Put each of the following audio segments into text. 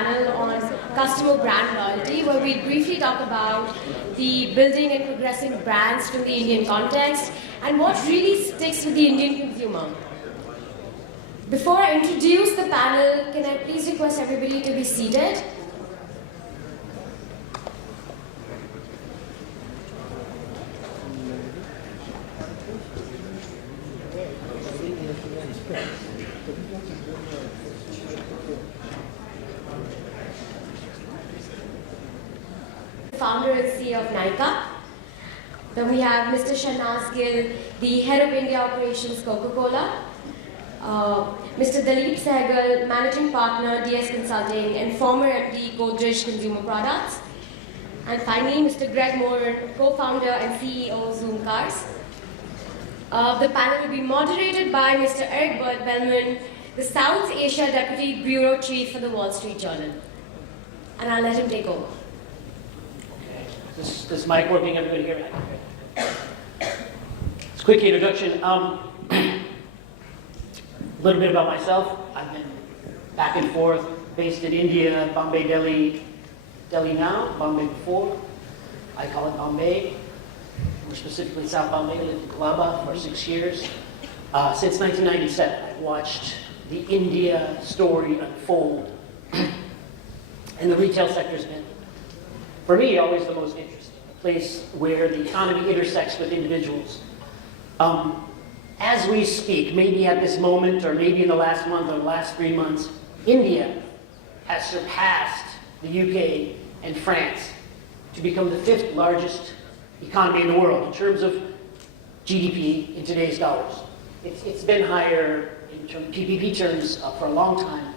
panel on customer brand loyalty, where we briefly talk about the building and progressing brands from the Indian context and what really sticks with the Indian consumer. Before I introduce the panel, can I please request everybody to be seated? Founder and CEO of Nykaa. Then we have Mr. Shehnaz Gill, the head of India operations, Coca-Cola. Mr. Dalip Sehgal, managing partner, DS Consulting, and former MD, Godrej Consumer Products. And finally, Mr. Greg Moran, co-founder and CEO, Zoomcar. The panel will be moderated by Mr. Bellman, the South Asia Deputy Bureau Chief for the Wall Street Journal. And I'll let him take over. This mic working? Everybody hear me? It's a quick introduction. A little bit about myself. I've been back and forth, based in India, Bombay, Delhi now, Bombay before. I call it Bombay. More specifically, South Bombay. I lived in Colaba for 6 years. Since 1997, I've watched the India story unfold. And the retail sector's been, for me, always the most interesting, a place where the economy intersects with individuals. As we speak, maybe at this moment, or maybe in the last month or the last 3 months, India has surpassed the UK and France to become the 5th largest economy in the world in terms of GDP in today's dollars. It's been higher in PPP terms for a long time.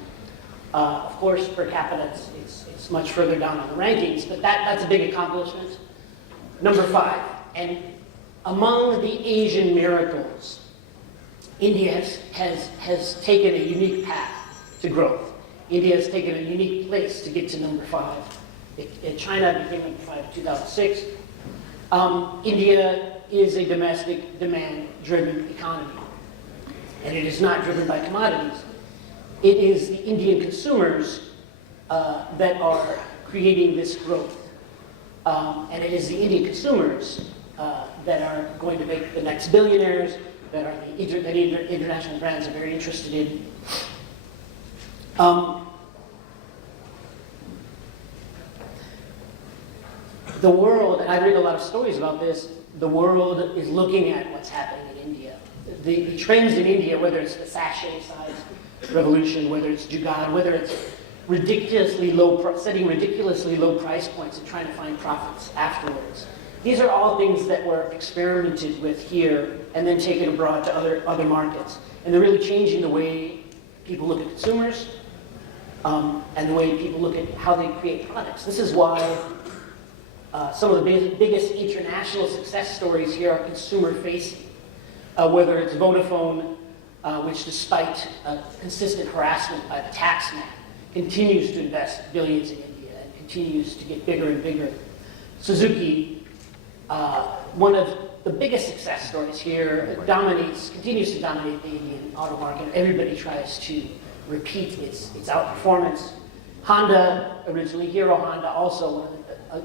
Of course, per capita, it's much further down on the rankings, but that's a big accomplishment. Number 5, and among the Asian miracles, India has taken a unique path to growth. India has taken a unique place to get to number 5. China became number 5 in 2006. India is a domestic demand-driven economy, and it is not driven by commodities. It is the Indian consumers that are creating this growth. And it is the Indian consumers that are going to make the next billionaires, that international brands are very interested in. The world, and I've read a lot of stories about this, the world is looking at what's happening in India. The trends in India, whether it's the sachet size revolution, whether it's Jugaad, whether it's setting ridiculously low price points and trying to find profits afterwards. These are all things that were experimented with here and then taken abroad to other markets. And they're really changing the way people look at consumers and the way people look at how they create products. This is why some of the biggest international success stories here are consumer-facing. Whether it's Vodafone, which despite consistent harassment by the tax man, continues to invest billions in India and continues to get bigger and bigger. Suzuki, one of the biggest success stories here, continues to dominate the Indian auto market. Everybody tries to repeat its outperformance. Honda, originally Hero Honda, also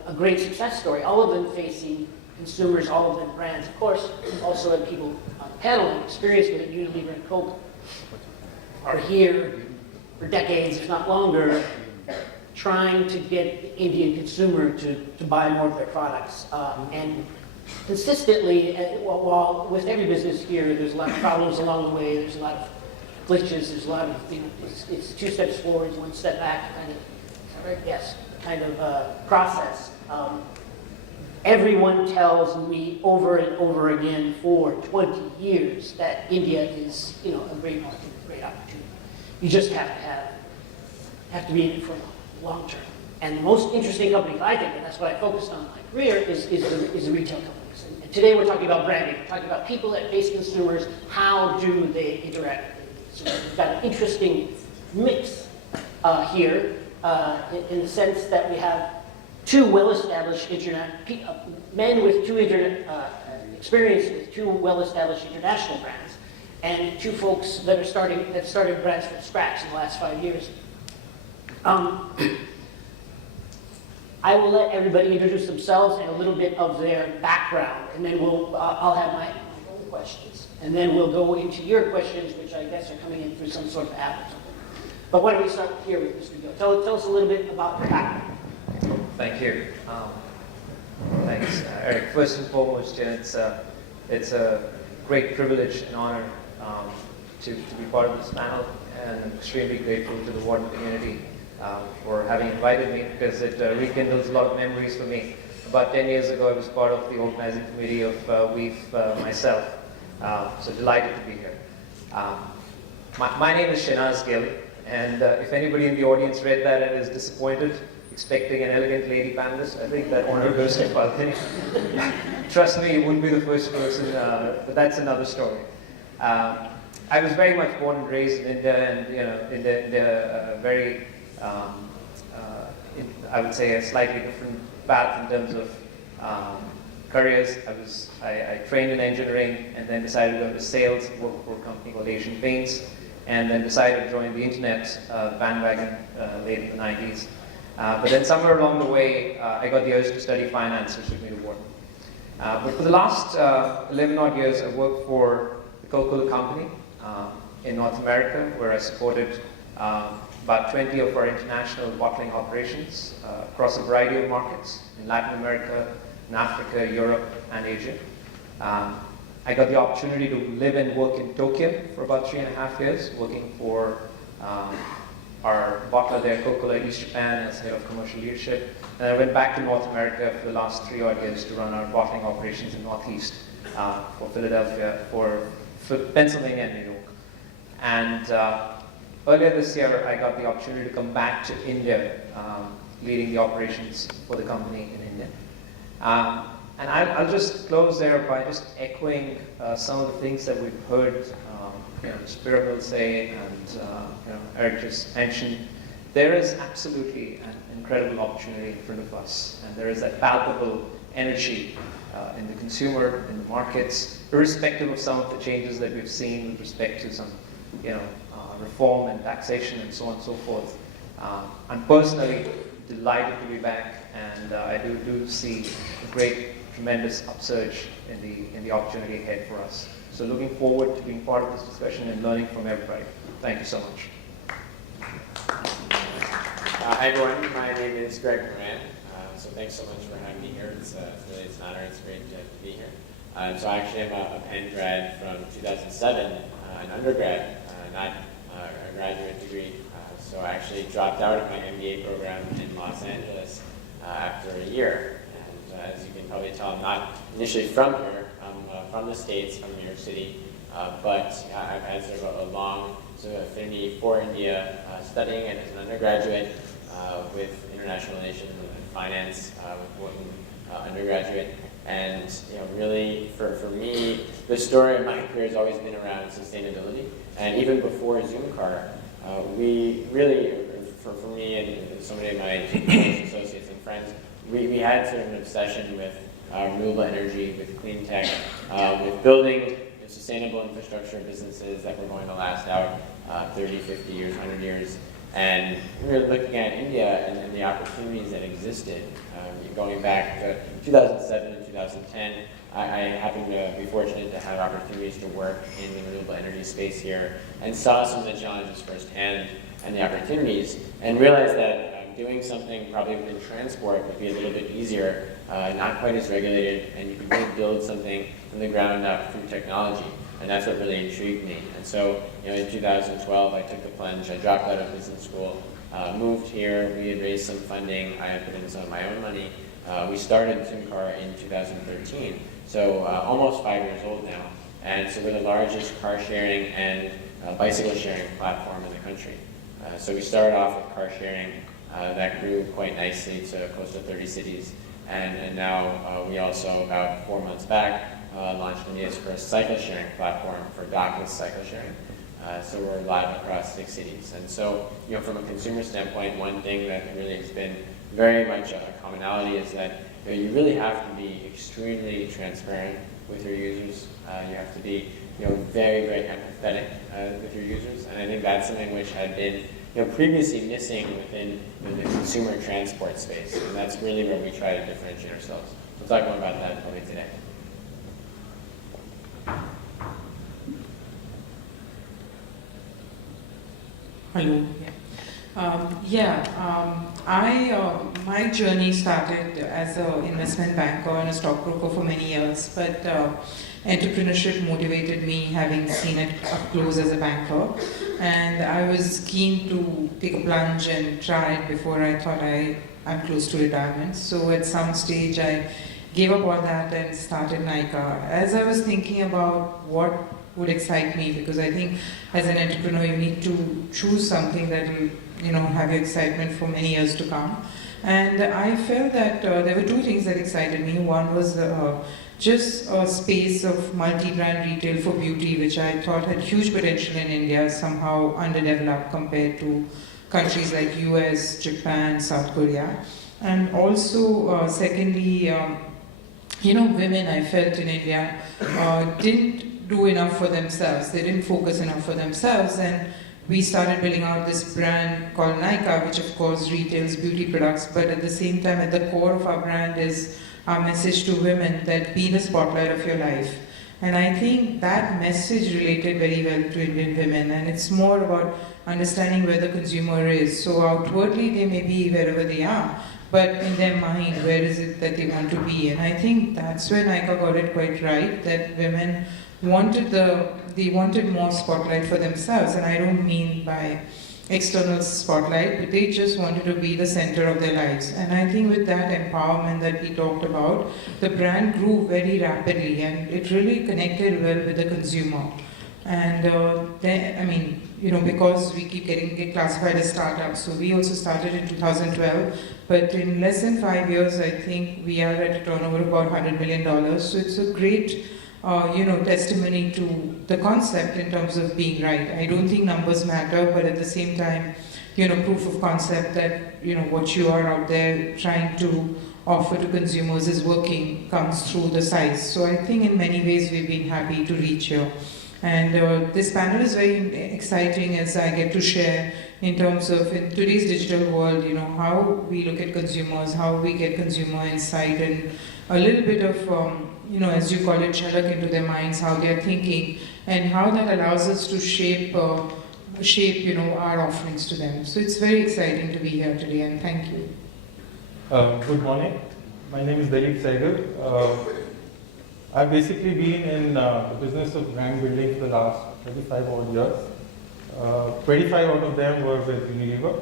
a great success story. All of them facing consumers, all of them brands. Of course, also the people on the panel have experience with it. Unilever and Coke are here for decades, if not longer, trying to get the Indian consumer to buy more of their products. And consistently, while with every business here, there's a lot of problems along the way, there's a lot of glitches, there's a lot of, it's 2 steps forward, 1 step back, kind of process. Everyone tells me over and over again for 20 years that India is, a great market, a great opportunity. You just have to be in it for long term. And the most interesting companies, I think, and that's what I focused on in my career, is the retail companies. And today we're talking about branding. We're talking about people that face consumers. How do they interact with consumers? We've got an interesting mix here in the sense that we have 2 well-established men with 2 experience with 2 well-established international brands, and 2 folks that started brands from scratch in the last 5 years. I will let everybody introduce themselves and a little bit of their background, and then I'll have my own questions. And then we'll go into your questions, which I guess are coming in through some sort of app or something. But why don't we start here with Mr. Gill? Tell us a little bit about your background. Thank you. Thanks, Eric. First and foremost, it's a great privilege and honor to be part of this panel, and I'm extremely grateful to the Wharton community for having invited me, because it rekindles a lot of memories for me. About 10 years ago, I was part of the organizing committee of WEAF myself, so delighted to be here. My name is Shehnaz Gill, and if anybody in the audience read that and is disappointed, expecting an elegant lady panelist, I think that honor goes to Falguni. Trust me, you wouldn't be the first person, but that's another story. I was very much born and raised in India, and India very, I would say, a slightly different path in terms of careers. I trained in engineering, and then decided to go into sales, work for a company called Asian Paints, and then decided to join the internet bandwagon late in the 90s. But then somewhere along the way, I got the urge to study finance, which took me to Wharton. But for the last 11 odd years, I worked for the Coca-Cola company in North America, where I supported about 20 of our international bottling operations across a variety of markets in Latin America, in Africa, Europe, and Asia. I got the opportunity to live and work in Tokyo for about 3.5 years, working for our bottler there, Coca-Cola East Japan, as head of commercial leadership. And I went back to North America for the last 3 odd years to run our bottling operations in Northeast for Philadelphia, for Pennsylvania and New York. And earlier this year, I got the opportunity to come back to India, leading the operations for the company in India. And I'll just close there by just echoing some of the things that we've heard Mr. Pyramid say, and Eric just mentioned. There is absolutely an incredible opportunity in front of us, and there is that palpable energy in the consumer, in the markets, irrespective of some of the changes that we've seen with respect to some reform and taxation and so on and so forth. I'm personally delighted to be back, and I do see a great, tremendous upsurge in the opportunity ahead for us. So looking forward to being part of this discussion and learning from everybody. Thank you so much. Hi everyone, my name is Greg Moran. So thanks so much for having me here. It's really an honor. It's great to be here. So actually I'm a Penn grad from 2007, an undergrad, not a graduate degree. So I actually dropped out of my MBA program in Los Angeles after a year. And as you can probably tell, I'm not initially from here. I'm from the States, from New York City, but I've had sort of a long affinity for India, studying it as an undergraduate with international relations and finance with Wharton undergraduate. And really, for me, the story of my career has always been around sustainability. And even before Zoomcar, we really, for me and so many of my associates and friends, we had sort of an obsession with renewable energy, with clean tech, with building sustainable infrastructure businesses that were going to last out 30, 50 years, 100 years. And we were looking at India and the opportunities that existed. Going back to 2007 and 2010, I happened to be fortunate to have opportunities to work in the renewable energy space here and saw some of the challenges firsthand and the opportunities, and realized that doing something probably within transport would be a little bit easier, not quite as regulated, and you could really build something from the ground up through technology. And that's what really intrigued me. And so, in 2012, I took the plunge. I dropped out of business school, moved here. We had raised some funding. I had put in some of my own money. We started Zoomcar in 2013, so almost 5 years old now. And so we're the largest car sharing and bicycle sharing platform in the country. So we started off with car sharing. That grew quite nicely to close to 30 cities. And now we also, about 4 months back, launched India's first cycle sharing platform for dockless cycle sharing. So we're live across 6 cities. And so, from a consumer standpoint, one thing that really has been very much a commonality is that you really have to be extremely transparent with your users. You have to be very, very empathetic with your users. And I think that's something which had been previously missing within the consumer transport space, and that's really where we try to differentiate ourselves. We'll talk more about that probably today. Hello. My journey started as an investment banker and a stockbroker for many years, but entrepreneurship motivated me, having seen it up close as a banker, and I was keen to take a plunge and try it before I thought I'm close to retirement. So at some stage I gave up all that and started Nykaa. As I was thinking about what would excite me, because I think as an entrepreneur you need to choose something that will have your excitement for many years to come. And I felt that there were two things that excited me. One was just a space of multi-brand retail for beauty, which I thought had huge potential in India, somehow underdeveloped compared to countries like US, Japan, South Korea. And also, secondly, women I felt in India didn't do enough for themselves. They didn't focus enough for themselves, and we started building out this brand called Nykaa, which of course retails beauty products, but at the same time, at the core of our brand is our message to women that be the spotlight of your life. And I think that message related very well to Indian women, and it's more about understanding where the consumer is. So outwardly they may be wherever they are, but in their mind, where is it that they want to be? And I think that's where Nykaa got it quite right, that women wanted more spotlight for themselves, and I don't mean by external spotlight, but they just wanted to be the center of their lives. And I think with that empowerment that we talked about, the brand grew very rapidly, and it really connected well with the consumer. And because we keep get classified as startups, so we also started in 2012, but in less than 5 years, I think we are at a turnover of about $100 million. So it's a great testimony to the concept in terms of being right. I don't think numbers matter, but at the same time, proof of concept that, what you are out there trying to offer to consumers is working comes through the size. So I think in many ways we've been happy to reach here. And this panel is very exciting as I get to share in terms of in today's digital world, how we look at consumers, how we get consumer insight, and a little bit of as you call it, jhalak into their minds, how they're thinking, and how that allows us to shape our offerings to them. So it's very exciting to be here today, and thank you. Good morning. My name is Dalip Sehgal. I've basically been in the business of brand building for the last 35 odd years. 25 out of them were with Unilever,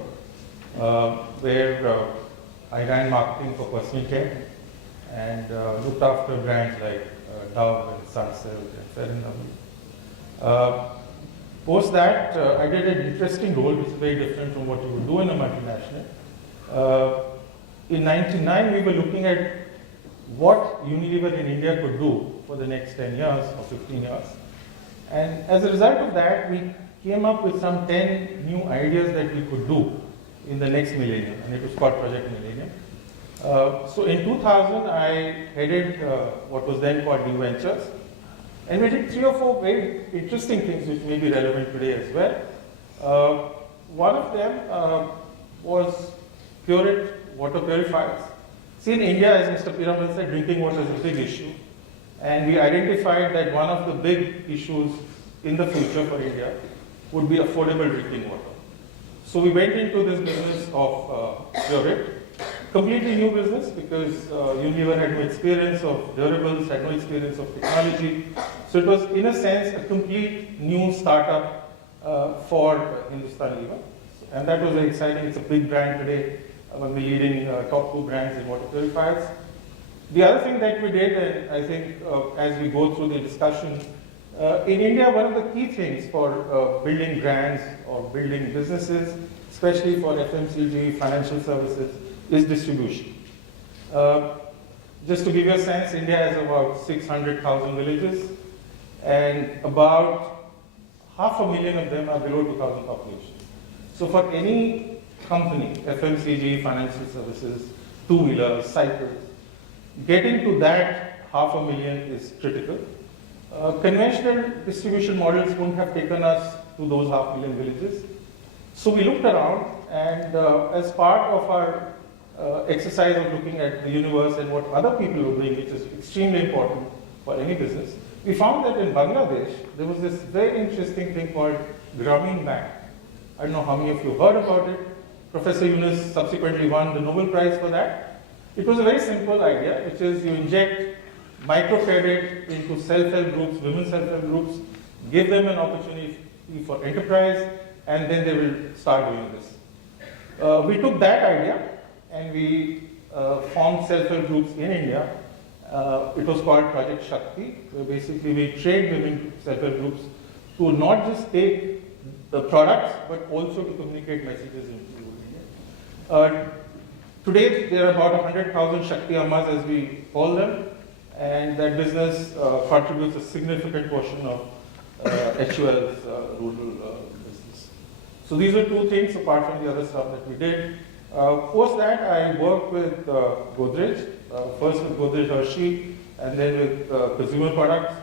where I ran marketing for personal care and looked after brands like Dove and Sunsilk and Fair and Lovely. Post that, I did an interesting role, which is very different from what you would do in a multinational. In '99, we were looking at what Unilever in India could do for the next 10 years or 15 years. And as a result of that, we came up with some 10 new ideas that we could do in the next millennium, and it was called Project Millennium. So in 2000, I headed what was then called New Ventures, and we did 3 or 4 very interesting things which may be relevant today as well. One of them was Pureit water purifiers. See, in India, as Mr. Piramal said, drinking water is a big issue, and we identified that one of the big issues in the future for India would be affordable drinking water. So we went into this business of Pureit. Completely new business because Unilever had no experience of durables, had no experience of technology. So it was, in a sense, a complete new startup for Hindustan Lever. And that was very exciting. It's a big brand today, among the leading top 2 brands in water purifiers. The other thing that we did, and I think as we go through the discussion, in India, one of the key things for building brands or building businesses, especially for FMCG, financial services, is distribution. Just to give you a sense, India has about 600,000 villages, and about 500,000 of them are below 2,000 population. So for any company, FMCG, financial services, two-wheelers, cycles, getting to that 500,000 is critical. Conventional distribution models wouldn't have taken us to those 500,000 villages. So we looked around, and as part of our exercise of looking at the universe and what other people were doing, which is extremely important for any business, we found that in Bangladesh, there was this very interesting thing called Grameen Bank. I don't know how many of you heard about it. Professor Yunus subsequently won the Nobel Prize for that. It was a very simple idea, which is you inject microcredit into self-help groups, women's self-help groups, give them an opportunity for enterprise, and then they will start doing this. We took that idea and we formed self-help groups in India. It was called Project Shakti, where basically we trained women self-help groups to not just take the products, but also to communicate messages into India. Today, there are about 100,000 Shakti Ammas, as we call them, and that business contributes a significant portion of HUL's rural business. So these were two things apart from the other stuff that we did. Post that, I worked with Godrej, first with Godrej Hershey, and then with consumer products,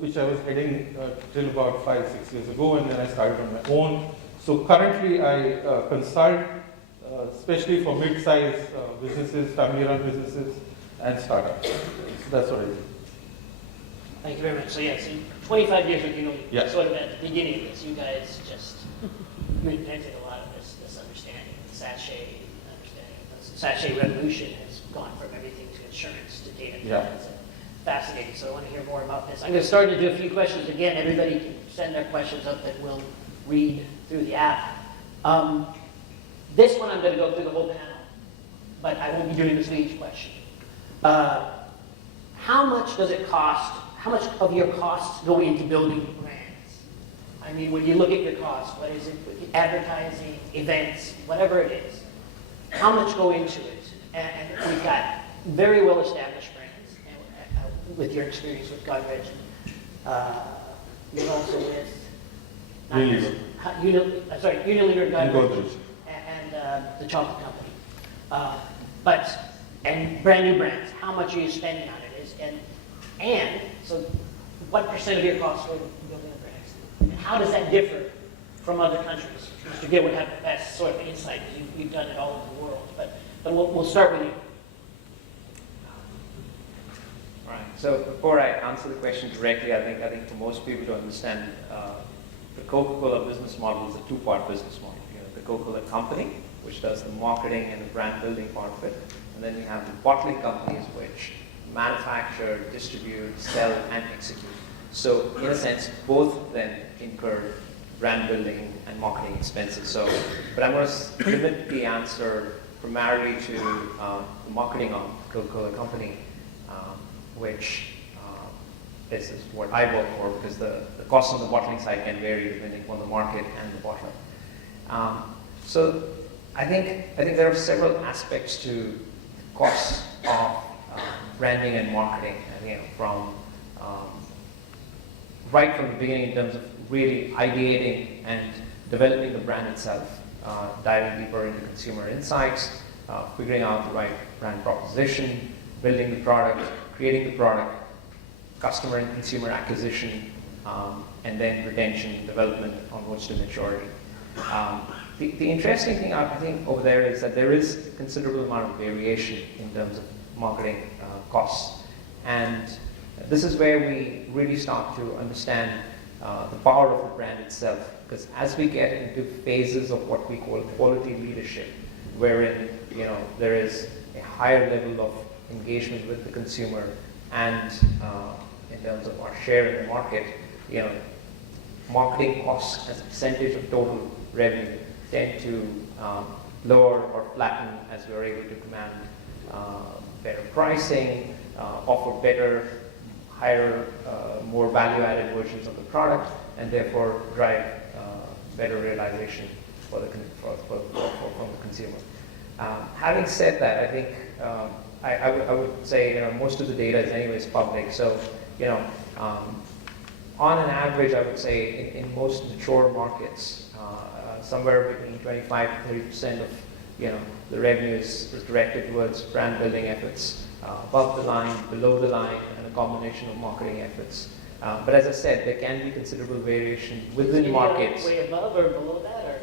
which I was heading till about 5-6 years ago, and then I started on my own. So currently, I consult, especially for mid-sized businesses, family-run businesses, and startups. So that's what I do. Thank you very much. So yes, 25 years ago, Yeah. sort of at the beginning of this, you guys just you invented a lot of this understanding, the sachet understanding. The sachet revolution has gone from everything to insurance to data. Yeah. It's fascinating. So I want to hear more about this. I'm going to start to do a few questions again. Everybody can send their questions up that we'll read through the app. This one I'm going to go through the whole panel, but I won't be doing this for each question. How much does it cost? How much of your costs go into building brands? I mean, when you look at your costs, what is it? Advertising, events, whatever it is. How much go into it? And we've got very well-established brands. And, with your experience with Godrej, you're also with Unilever. Unilever, And Godrej, and the chocolate company. And brand new brands. How much are you spending on it? And so what % of your costs go into building brands? And how does that differ from other countries? Mr. Gill would have the best sort of insight because you've done it all over the world. But we'll start with you. Right. So before I answer the question directly, I think for most people to understand, the Coca-Cola business model is a two-part business model. You know, the Coca-Cola company, which does the marketing and the brand building part of it, and then you have the bottling companies, which manufacture, distribute, sell, and execute. So in a sense, both then incur brand building and marketing expenses. So, but I'm going to limit the answer primarily to the marketing of the Coca-Cola company, which is what I work for, because the cost on the bottling side can vary depending on the market and the bottler. So I think there are several aspects to costs of branding and marketing, and, from right from the beginning in terms of really ideating and developing the brand itself, diving deeper into consumer insights, figuring out the right brand proposition, building the product, creating the product, customer and consumer acquisition, and then retention, development onwards to maturity. The interesting thing I think over there is that there is a considerable amount of variation in terms of marketing costs. And this is where we really start to understand the power of the brand itself. Because as we get into phases of what we call quality leadership, wherein there is a higher level of engagement with the consumer, and in terms of our share in the market, marketing costs as a percentage of total revenue tend to lower or flatten as we are able to command better pricing, offer better, higher, more value-added versions of the product, and therefore drive better realization from the consumer. Having said that, I think I would say most of the data is anyways public. So on an average, I would say in most mature markets, somewhere between 25 to 30% of the revenue is directed towards brand building efforts, above the line, below the line, and a combination of marketing efforts. But as I said, there can be considerable variation within markets. Way above or below that, or?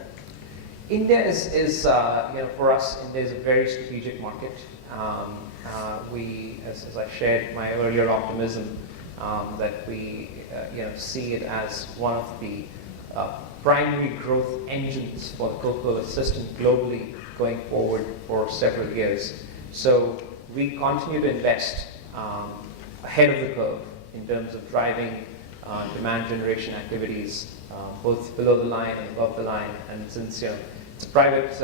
India is for us, India is a very strategic market. We, as I shared my earlier optimism, that we see it as one of the primary growth engines for the Coca-Cola system globally going forward for several years. So we continue to invest ahead of the curve in terms of driving demand generation activities, both below the line and above the line. And since it's a private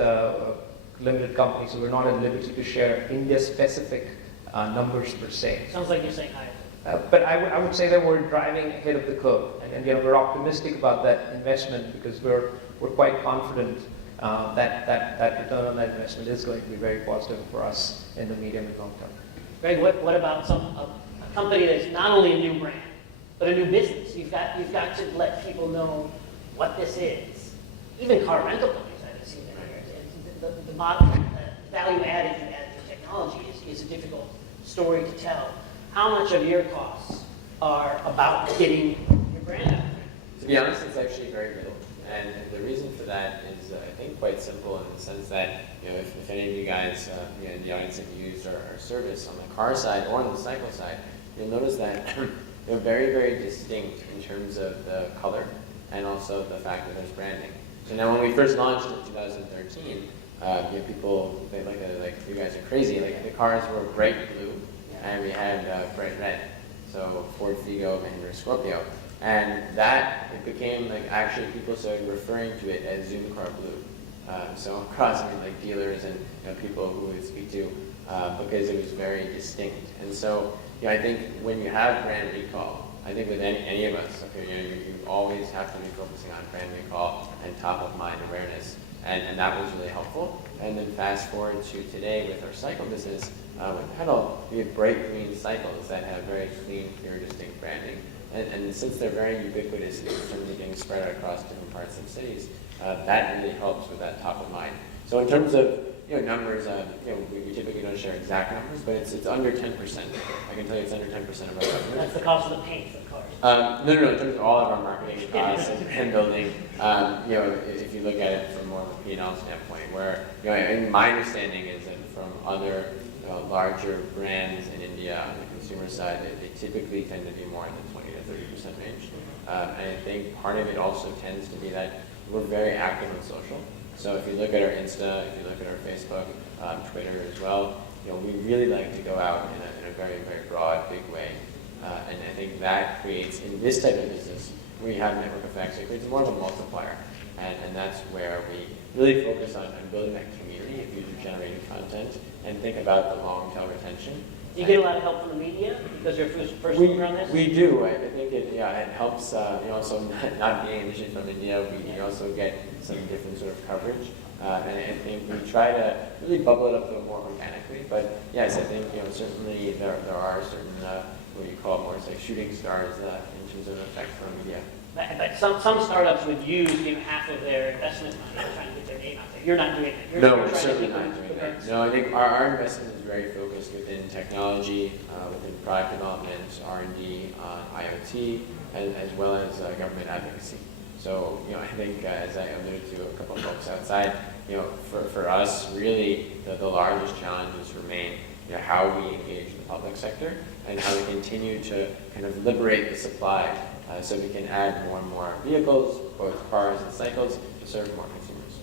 limited company, so we're not at liberty to share India-specific numbers per se. Sounds like you're saying higher. But I would say that we're driving ahead of the curve, and we're optimistic about that investment because we're quite confident that return on that investment is going to be very positive for us in the medium and long term. Greg, what about a company that's not only a new brand, but a new business? You've got to let people know what this is. Even car rental companies, I've seen that. The value added you add to technology is a difficult story to tell. How much of your costs are about getting your brand out there? To be honest, it's actually very little. And the reason for that is, I think, quite simple in the sense that, if any of you guys in the audience have used our service on the car side or on the cycle side, you'll notice that they're very, very distinct in terms of the color and also the fact that there's branding. So now when we first launched in 2013, people, they like, you guys are crazy. Like, the cars were bright blue, and we had bright red. So Ford Figo, Mahindra Scorpio. And that, it became like, actually people started referring to it as Zoomcar blue. So across, dealers and people who we would speak to, because it was very distinct. And so, I think when you have brand recall, I think with any of us, you always have to be focusing on brand recall and top of mind awareness. And that was really helpful. And then fast forward to today with our cycle business, with Pedal, we have bright green cycles that have very clean, clear, distinct branding. And since they're very ubiquitous in terms of being spread across different parts of cities, that really helps with that top of mind. So in terms of numbers, we typically don't share exact numbers, but it's under 10%. I can tell you it's under 10% of our revenue. That's the cost of the paint for the cars. No, in terms of all of our marketing costs and brand building, if you look at it from more of a P&L standpoint, where and my understanding is that from other larger brands in India on the consumer side, they typically tend to be more in the 20 to 30% range. And I think part of it also tends to be that we're very active on social. So if you look at our Insta, if you look at our Facebook, Twitter as well, we really like to go out in a very, very broad, big way. And I think that creates, in this type of business, where you have network effects, it creates more of a multiplier. And that's where we really focus on building that community of user-generated content and think about the long-tail retention. Do you get a lot of help from the media because you're a first mover on this? We do. I think it helps. Also not being initially from India, we also get some different sort of coverage, and I think we try to really bubble it up a little more organically. But yes, I think certainly there are certain what you call it more like shooting stars in terms of effect from media. But some startups would use half of their investment money trying to get their name out there. You're not doing that. No, we're certainly not doing that. No, I think our investment is very focused within technology, within product development, R&D, IoT, as well as government advocacy. So, I think as I alluded to a couple of folks outside, for us, really the largest challenges remain how we engage the public sector and how we continue to kind of liberate the supply so we can add more and more vehicles, both cars and cycles, to serve more consumers.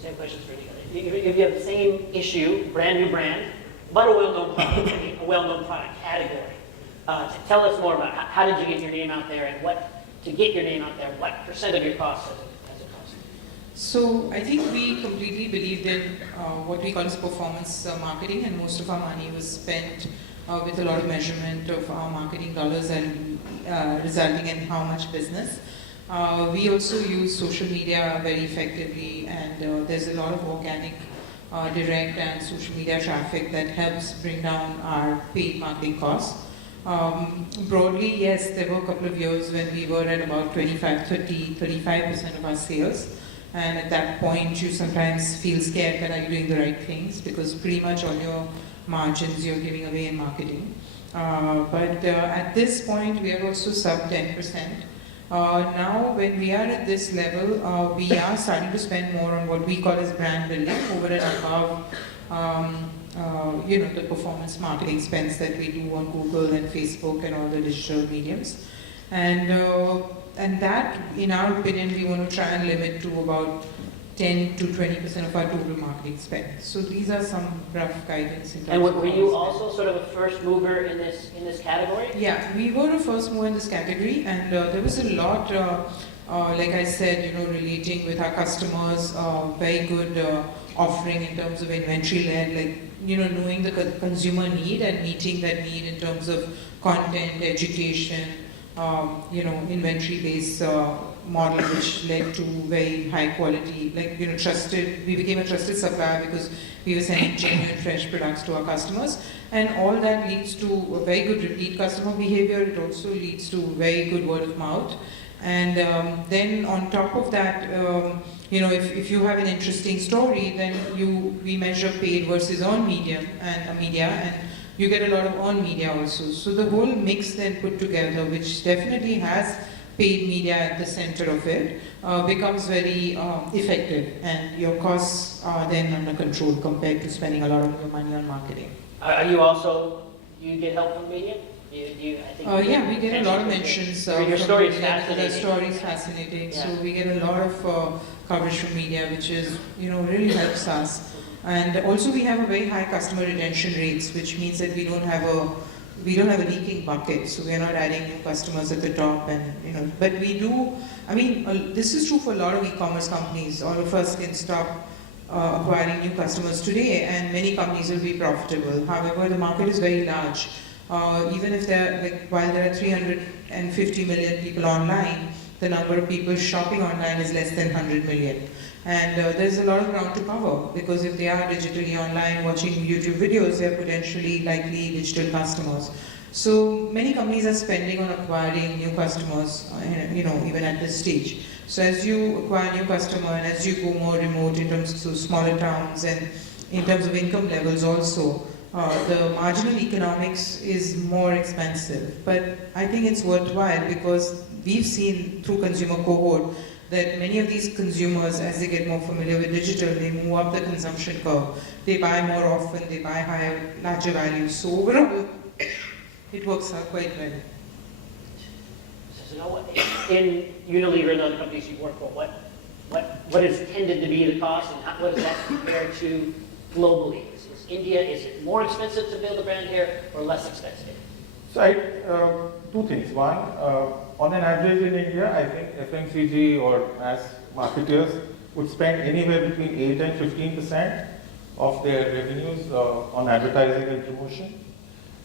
Same questions for each other. If you have the same issue, brand new brand, but a well-known product, a well-known product category, tell us more about how did you get your name out there and to get your name out there, what percent of your costs has it cost? So I think we completely believed in what we call as performance marketing, and most of our money was spent with a lot of measurement of our marketing dollars and resulting in how much business. We also use social media very effectively, and there's a lot of organic, direct and social media traffic that helps bring down our paid marketing costs. Broadly, yes, there were a couple of years when we were at about 35% of our sales. And at that point, you sometimes feel scared that are you doing the right things, because pretty much all your margins you're giving away in marketing. But at this point, we are also sub 10%. Now, when we are at this level, we are starting to spend more on what we call as brand building over and above, the performance marketing spends that we do on Google and Facebook and all the digital mediums. And that, in our opinion, we want to try and limit to about 10 to 20% of our total marketing spend. So these are some rough guidance. In terms And of were our you spend. also sort of a first mover in this category? Yeah, we were a first mover in this category, and there was a lot, like I said, relating with our customers, very good offering in terms of inventory-led, like, knowing the consumer need and meeting that need in terms of content, education, inventory-based model, which led to very high quality, trusted. We became a trusted supplier because we were sending genuine fresh products to our customers, and all that leads to a very good repeat customer behavior. It also leads to very good word of mouth, and then on top of that, if you have an interesting story, then we measure paid versus earned media, and you get a lot of earned media also. So the whole mix then put together, which definitely has paid media at the center of it, becomes very effective, and your costs are then under control compared to spending a lot of your money on marketing. Are you also, do you get help from media? Yeah, we get a lot of mentions. Your story is media. fascinating. The story is fascinating. Yeah. So we get a lot of coverage from media, which is, really helps us. And also we have a very high customer retention rates, which means that we don't have a leaking bucket. So we are not adding new customers at the top, and but we do. I mean, this is true for a lot of e-commerce companies. All of us can stop acquiring new customers today, and many companies will be profitable. However, the market is very large. Even if while there are 350 million people online, the number of people shopping online is less than 100 million. And there's a lot of ground to cover, because if they are digitally online watching YouTube videos, they're potentially likely digital customers. So many companies are spending on acquiring new customers, even at this stage. So as you acquire new customer, and as you go more remote in terms of smaller towns, and in terms of income levels also, the marginal economics is more expensive. But I think it's worthwhile, because we've seen through consumer cohort that many of these consumers, as they get more familiar with digital, they move up the consumption curve. They buy more often, they buy higher, larger values. So overall, it works out quite well. So in Unilever and other companies you work for, what has tended to be the cost, and what does that compare to globally? Is India, is it more expensive to build a brand here, or less expensive? So two things. One, on an average in India, I think FMCG or mass marketers would spend anywhere between 8 and 15% of their revenues on advertising and promotion.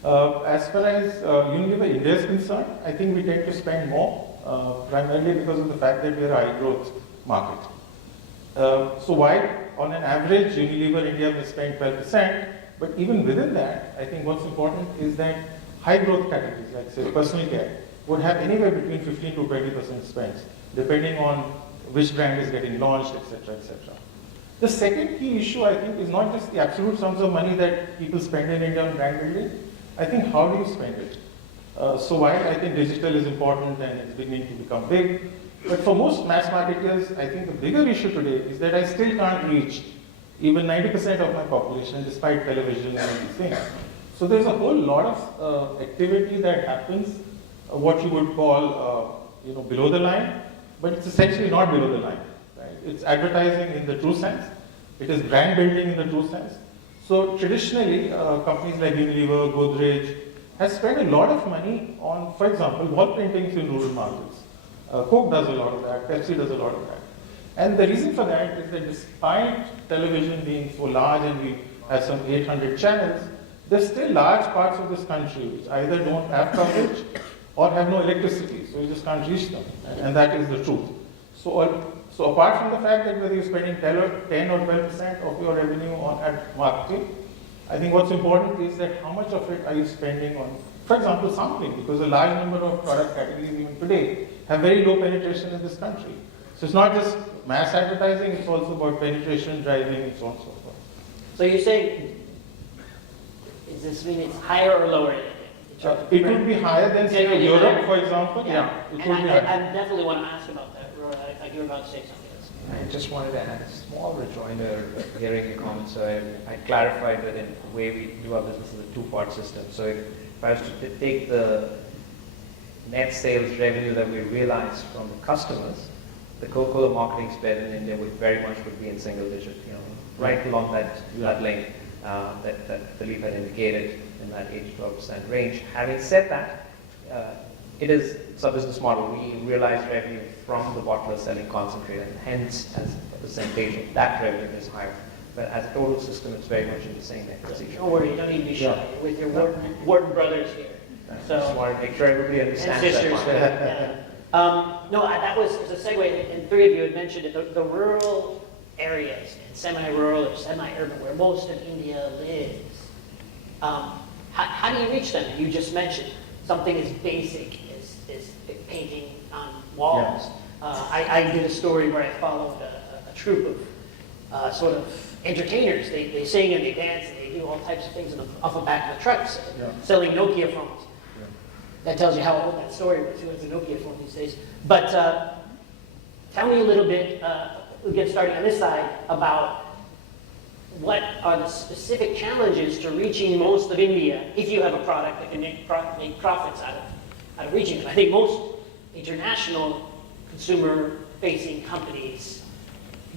As far as Unilever India is concerned, I think we tend to spend more, primarily because of the fact that we are a high growth market. So while on an average Unilever India will spend 12%, but even within that, I think what's important is that high growth categories, like say personal care, would have anywhere between 15 to 20% spends, depending on which brand is getting launched, etc., etc. The second key issue, I think, is not just the absolute sums of money that people spend in India on brand building. I think how do you spend it? So while I think digital is important and it's beginning to become big, but for most mass marketers, I think the bigger issue today is that I still can't reach even 90% of my population despite television and these things. So there's a whole lot of activity that happens, what you would call below the line, but it's essentially not below the line. Right? It's advertising in the true sense. It is brand building in the true sense. So traditionally, companies like Unilever, Godrej, has spent a lot of money on, for example, wall paintings in rural markets. Coke does a lot of that, Pepsi does a lot of that. And the reason for that is that despite television being so large and we have some 800 channels, there's still large parts of this country which either don't have coverage or have no electricity, so you just can't reach them, and that is the truth. So apart from the fact that whether you're spending 10 or 12% of your revenue on ad marketing, I think what's important is that how much of it are you spending on, for example, sampling, because a large number of product categories even today have very low penetration in this country. So it's not just mass advertising, it's also about penetration, driving, and so on and so forth. So you're saying, does this mean it's higher or lower? It would be higher than, say, Yeah, Europe, yeah. for example. Yeah, it And would be I higher. definitely want to ask about that, Roy. You were about to say something else. I just wanted to add a small rejoinder hearing your comments. So I clarified that in the way we do our business is a two-part system. So if I was to take the net sales revenue that we realize from the customers, the Coca-Cola marketing spend in India would be in single digit, right along that lane that Dalip had indicated in that 8 to 12% range. Having said that, it's a business model. We realize revenue from the bottler selling concentrate, and hence, as a percentage of that revenue is higher. But as a total system, it's very much in the same equation. Don't worry, you don't need to be shy. You're with your Wharton brothers here. So I just want to make sure everybody And understands sisters. that. That was as a segue, and three of you had mentioned it, the rural areas, and semi-rural or semi-urban, where most of India lives. How do you reach them? You just mentioned something as basic as painting on walls. I did a story where I followed a troupe of sort of entertainers. They sing and they dance and they do all types of things off the back of the trucks, selling Nokia phones. That tells you how old that story was. Who has a Nokia phone these days? But tell me a little bit, we'll get started on this side, about what are the specific challenges to reaching most of India if you have a product that can make profits out of reaching them. I think most international consumer-facing companies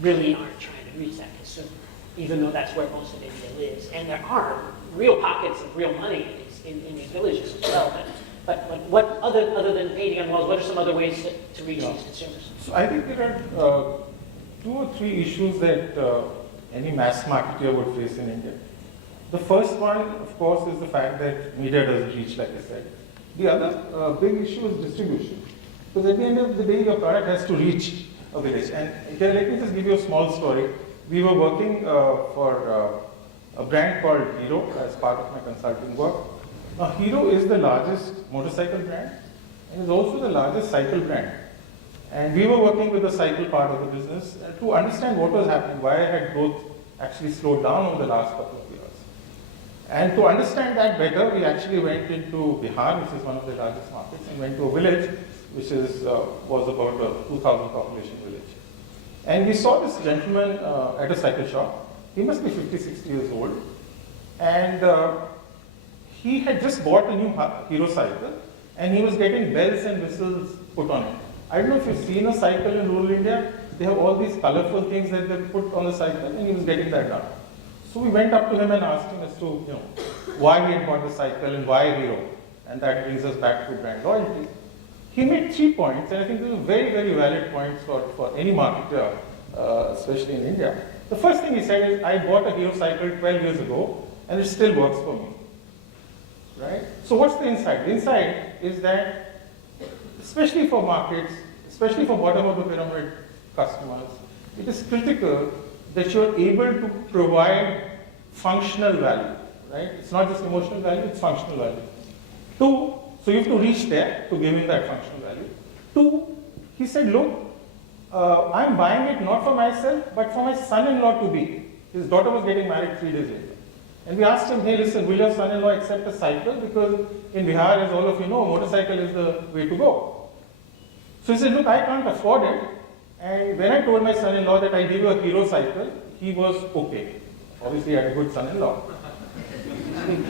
really aren't trying to reach that consumer, even though that's where most of India lives. And there are real pockets of real money in these villages as well. But what, other than painting on walls, what are some other ways to reach these consumers? So I think there are 2 or 3 issues that any mass marketer would face in India. The first one, of course, is the fact that media doesn't reach, like I said. The other big issue is distribution. Because at the end of the day, your product has to reach a village. And here, let me just give you a small story. We were working for a brand called Hero as part of my consulting work. Now, Hero is the largest motorcycle brand and is also the largest cycle brand. And we were working with the cycle part of the business to understand what was happening, why had growth actually slowed down over the last couple of years. And to understand that better, we actually went into Bihar, which is one of the largest markets, and went to a village which was about a 2,000 population village. And we saw this gentleman at a cycle shop. He must be 50, 60 years old. And he had just bought a new Hero cycle, and he was getting bells and whistles put on it. I don't know if you've seen a cycle in rural India. They have all these colorful things that they put on the cycle, and he was getting that done. So we went up to him and asked him as to why he had bought the cycle and why Hero. And that brings us back to brand loyalty. He made 3 points, and I think these are very, very valid points for any marketer, especially in India. The first thing he said is, I bought a Hero cycle 12 years ago, and it still works for me. Right? So what's the insight? The insight is that, especially for markets, especially for bottom of the pyramid customers, it is critical that you're able to provide functional value. Right? It's not just emotional value, it's functional value. 2, so you have to reach there to give him that functional value. 2, he said, look, I'm buying it not for myself, but for my son-in-law to be. His daughter was getting married 3 days later. And we asked him, hey, listen, will your son-in-law accept a cycle? Because in Bihar, as all of you know, a motorcycle is the way to go. So he said, look, I can't afford it. And when I told my son-in-law that I give you a Hero cycle, he was okay. Obviously, I had a good son-in-law.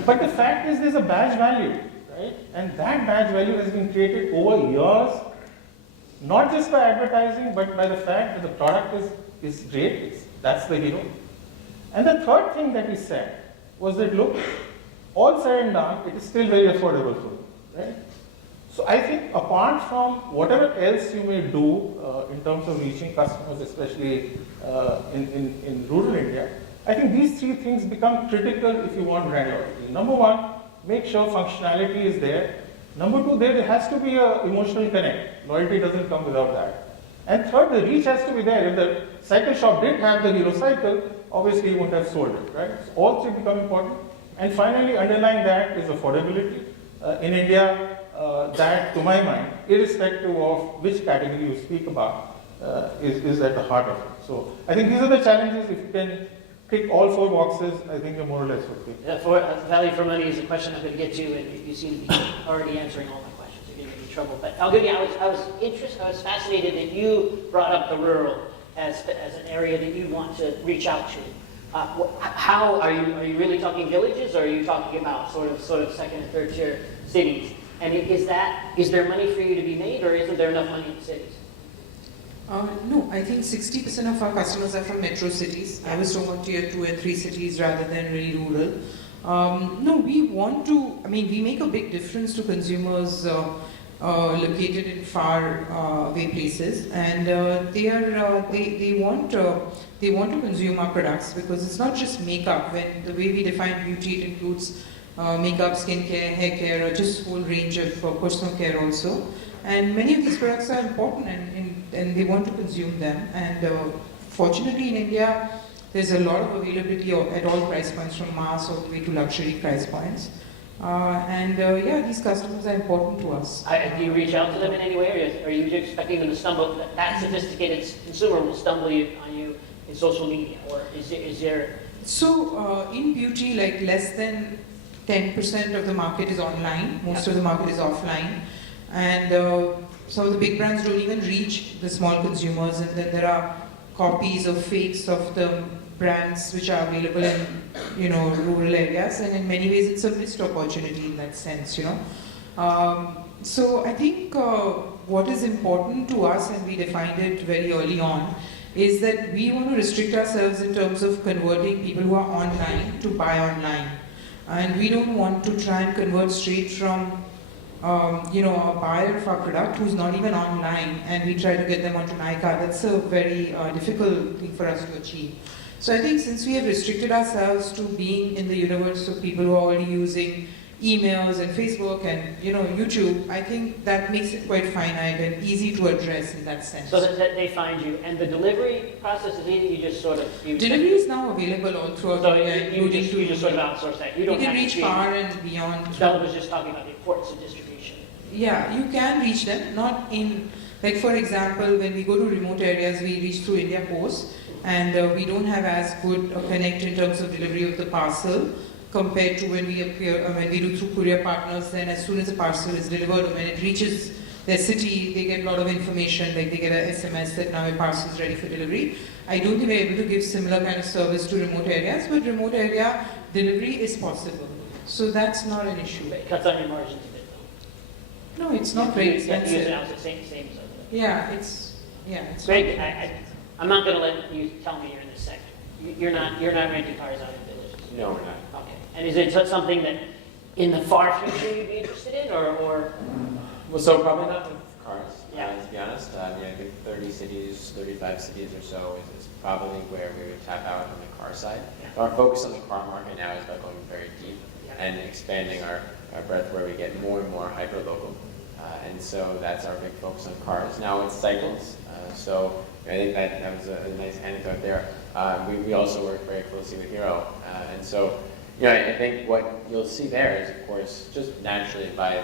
But the fact is, there's a badge value, right? And that badge value has been created over years, not just by advertising, but by the fact that the product is great. That's the Hero. And the third thing that he said was that, look, all said and done, it is still very affordable for you, right? So I think apart from whatever else you may do in terms of reaching customers, especially in rural India, I think these 3 things become critical if you want brand loyalty. Number 1, make sure functionality is there. Number 2, there has to be an emotional connect. Loyalty doesn't come without that. And third, the reach has to be there. If the cycle shop did have the Hero cycle, obviously you wouldn't have sold it, right? So all 3 become important. And finally, underlying that is affordability. In India, that, to my mind, irrespective of which category you speak about, is at the heart of it. So I think these are the challenges. If you can tick all 4 boxes, I think you're more or less okay. Value for money is a question I'm going to get to, and you seem to be already answering all my questions. You're going to get in trouble. But Falguni, I was fascinated that you brought up the rural as an area that you want to reach out to. How are you really talking villages, or are you talking about sort of second and third tier cities? And is there money for you to be made, or isn't there enough money in the cities? No, I think 60% of our customers are from metro cities. I was talking about tier 2 and 3 cities rather than really rural. No, we want to, we make a big difference to consumers located in far away places, and they want to consume our products, because it's not just makeup. When the way we define beauty, it includes makeup, skincare, hair care, or just whole range of personal care also. And many of these products are important, and they want to consume them. And fortunately in India, there's a lot of availability at all price points, from mass all the way to luxury price points. Yeah, these customers are important to us. Do you reach out to them in any way, or are you expecting them to stumble? That sophisticated consumer will stumble on you in social media, or is there? So in beauty, like less than 10% of the market is online. Most of the market is offline, and some of the big brands don't even reach the small consumers. And then there are copies or fakes of the brands which are available in rural areas, and in many ways it's a missed opportunity in that sense. So I think what is important to us, and we defined it very early on, is that we want to restrict ourselves in terms of converting people who are online to buy online, and we don't want to try and convert straight from a buyer of our product who's not even online, and we try to get them onto Nykaa. That's a very difficult thing for us to achieve. So I think since we have restricted ourselves to being in the universe of people who are already using emails and Facebook and YouTube, I think that makes it quite finite and easy to address in that sense. So that they find you, and the delivery process is easy. You just sort of delivery is now available all throughout India. You just sort of outsource that. You can reach far and beyond. Dalip was just talking about the importance of distribution. Yeah, you can reach them. Not in, like for example, when we go to remote areas, we reach through India Post, and we don't have as good a connect in terms of delivery of the parcel compared to when we do through courier partners. Then as soon as the parcel is delivered, or when it reaches their city, they get a lot of information, like they get an SMS that now a parcel is ready for delivery. I don't think we're able to give similar kind of service to remote areas, but remote area delivery is possible. So that's not an issue. It cuts on your margins a bit though. No, it's not very expensive. Use it out the same as other. Yeah, it's Greg, I'm not going to let you tell me you're in this sector. You're not renting cars out in villages. No, we're not. Okay. And is it something that in the far future you'd be interested in, or? Well, so probably not with cars, Yeah. to be honest. I think 30 cities, 35 cities or so is probably where we would tap out on the car side. Yeah. Our focus on the car market now is about going very deep and expanding our breadth, where we get more and more hyper-local. And so that's our big focus on cars. Now it's cycles. So I think that was a nice anecdote there. We also work very closely with Hero. And so I think what you'll see there is, of course, just naturally by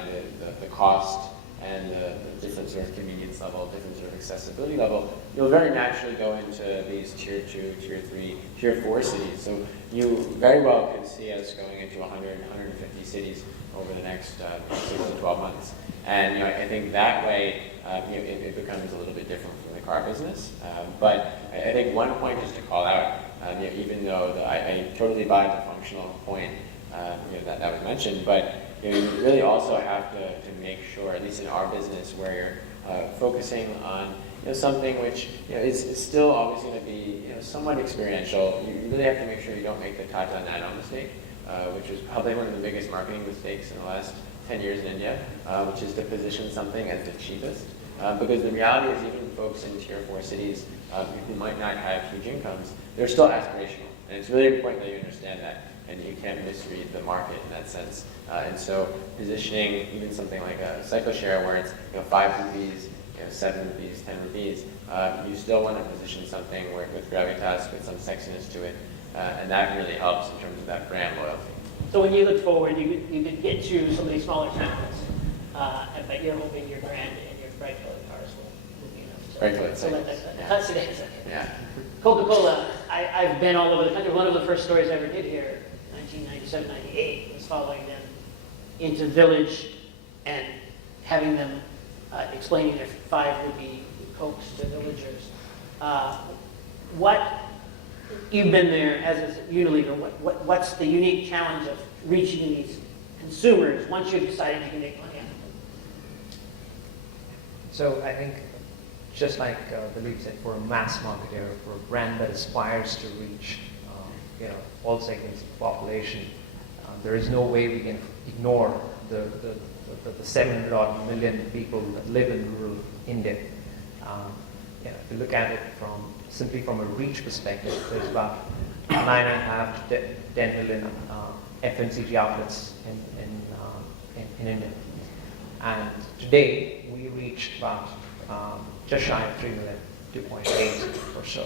the cost and the different sort of convenience level, different sort of accessibility level, you'll very naturally go into these tier 2, tier 3, tier 4 cities. So you very well could see us going into 100, 150 cities over the next 6 to 12 months. And I think that way it becomes a little bit different from the car business. But I think one point just to call out, even though I totally buy the functional point that was mentioned, but you really also have to make sure, at least in our business, where you're focusing on something which is still always going to be somewhat experiential. You really have to make sure you don't make the Tata Nano mistake, which was probably one of the biggest marketing mistakes in the last 10 years in India, which is to position something as the cheapest. Because the reality is, even folks in tier 4 cities who might not have huge incomes, they're still aspirational. And it's really important that you understand that, and you can't misread the market in that sense. And so positioning even something like a cycle share where it's 5 rupees, 7 rupees, 10 rupees, you still want to position something with gravitas, with some sexiness to it. And that really helps in terms of that brand loyalty. So when you look forward, you could get to some of these smaller towns, but you're hoping your brand and your bright colored cars will be enough to Regular So cycles. that's it. Yeah. Coca-Cola, I've been all over the country. One of the first stories I ever did here, 1997, 98, was following them into the village and having them explaining their 5 would-be Cokes to villagers. You've been there as a Unilever, what's the unique challenge of reaching these consumers once you've decided you can make money out of them? So I think, just like Dalip said, for a mass marketer, for a brand that aspires to reach all segments of the population, there is no way we can ignore the 700 odd million people that live in rural India. If you look at it simply from a reach perspective, there's about 9.5 to 10 million FMCG outlets in India. And today, we reach about just shy of 3 million, 2.8 or so.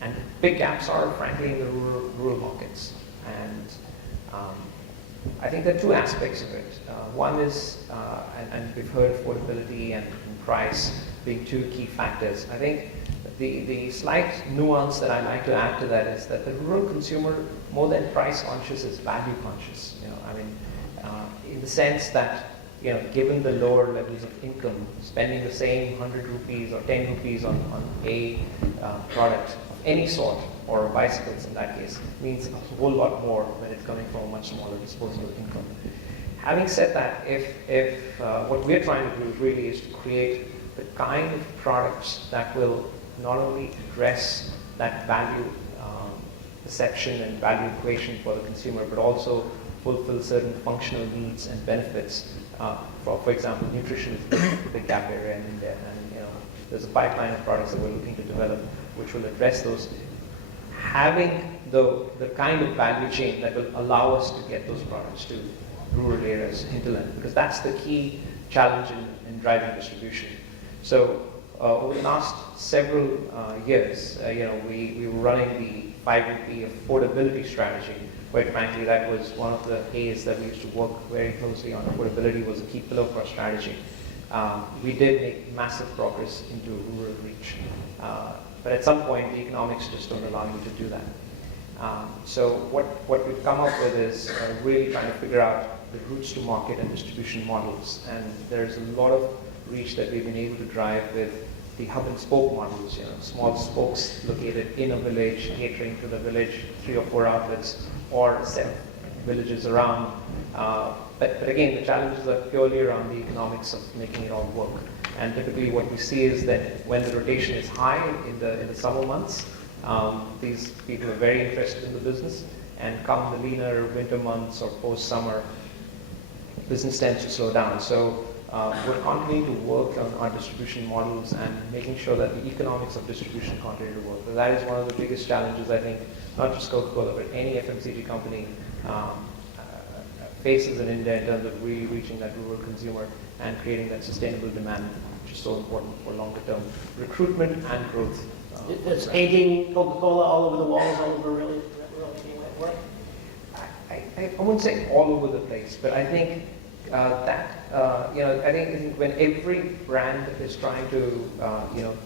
And the big gaps are, frankly, in the rural markets. And I think there are 2 aspects of it. One is, and we've heard affordability and price being 2 key factors. I think the slight nuance that I like to add to that is that the rural consumer, more than price conscious, is value conscious. In the sense that, given the lower levels of income, spending the same 100 rupees or 10 rupees on a product of any sort, or bicycles in that case, means a whole lot more when it's coming from a much smaller disposable income. Having said that, if what we're trying to do really is to create the kind of products that will not only address that value perception and value equation for the consumer, but also fulfill certain functional needs and benefits. For example, nutrition is a big gap area in India, and there's a pipeline of products that we're looking to develop which will address those. Having the kind of value chain that will allow us to get those products to rural areas, hinterland, because that's the key challenge in driving distribution. So over the last several years, we were running the 5 rupee affordability strategy. Quite frankly, that was one of the A's that we used to work very closely on. Affordability was a key pillar of our strategy. We did make massive progress into rural reach. But at some point, the economics just don't allow you to do that. So what we've come up with is really trying to figure out the routes to market and distribution models. And there's a lot of reach that we've been able to drive with the hub and spoke models, small spokes located in a village, catering to the village, 3 or 4 outlets, or 7 villages around. But again, the challenges are purely around the economics of making it all work. And typically what we see is that when the rotation is high in the summer months, these people are very interested in the business, and come the leaner winter months or post-summer, business tends to slow down. So we're continuing to work on our distribution models and making sure that the economics of distribution continue to work. So that is one of the biggest challenges, I think, not just Coca-Cola, but any FMCG company faces in India in terms of really reaching that rural consumer and creating that sustainable demand, which is so important for longer term recruitment and growth. It's painting Coca-Cola all over the walls, all over really work? I wouldn't say all over the place, but I think I think when every brand is trying to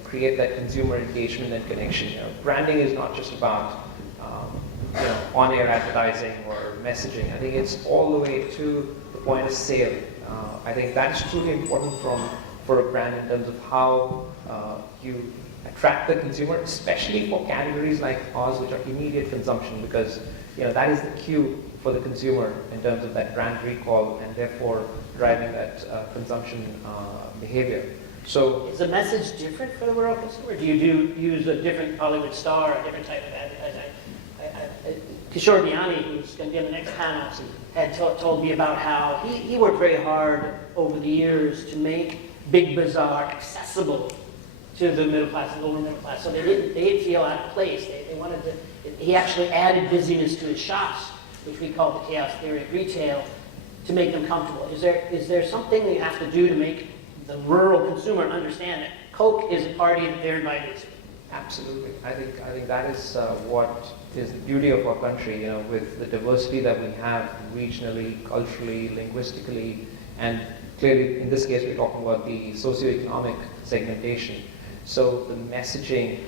create that consumer engagement and connection, branding is not just about on-air advertising or messaging. I think it's all the way to the point of sale. I think that's truly important for a brand in terms of how you attract the consumer, especially for categories like ours, which are immediate consumption, because that is the cue for the consumer in terms of that brand recall and therefore driving that consumption behavior. So, is the message different for the rural consumer? Do you use a different Hollywood star, a different type of advertising? Kishore Biani, who's going to be on the next panel, had told me about how he worked very hard over the years to make Big Bazaar accessible to the middle class and lower middle class, so they didn't feel out of place. They wanted to. He actually added busyness to his shops, which we call the chaos theory of retail, to make them comfortable. Is there something that you have to do to make the rural consumer understand that Coke is a party that they're invited to? Absolutely. I think that is what is the beauty of our country, with the diversity that we have regionally, culturally, linguistically, and clearly in this case we're talking about the socioeconomic segmentation. So the messaging